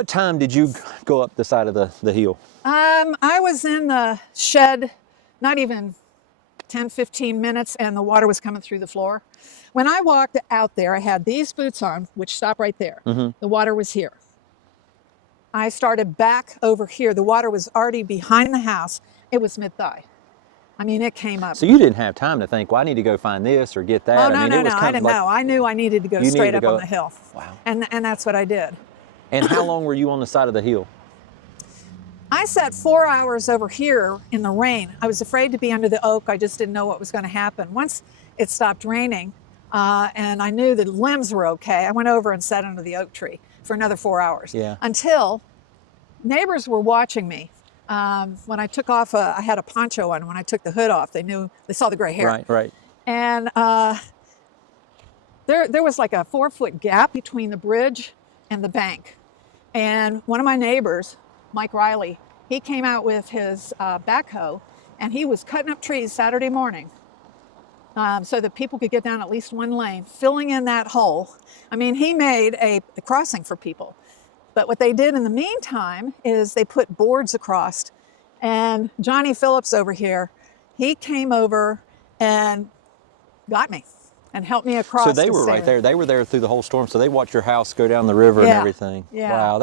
What time did you go up the side of the hill? I was in the shed, not even 10, 15 minutes, and the water was coming through the floor. When I walked out there, I had these boots on, which stop right there. The water was here. I started back over here. The water was already behind the house. It was mid-thigh. I mean, it came up. So you didn't have time to think, well, I need to go find this or get that. Oh, no, I mean, no, it was no, kind I of didn't like, know. I knew I needed to go you straight needed up to go on the hill. Wow. And that's what I did. And how long were you on the side of the hill? I sat 4 hours over here in the rain. I was afraid to be under the oak. I just didn't know what was going to happen. Once it stopped raining and I knew the limbs were okay, I went over and sat under the oak tree for another 4 hours. Yeah. Until neighbors were watching me. When I took off, I had a poncho on. When I took the hood off, they saw the gray hair. Right, right. And there was like a 4-foot gap between the bridge and the bank. And one of my neighbors, Mike Riley, he came out with his backhoe and he was cutting up trees Saturday morning so that people could get down at least one lane, filling in that hole. I mean, he made a crossing for people. But what they did in the meantime is they put boards across. And Johnny Phillips over here, he came over and got me and helped me across. So they were right there. They were there through the whole storm. So they watched your house go down the river and everything. Yeah. Wow.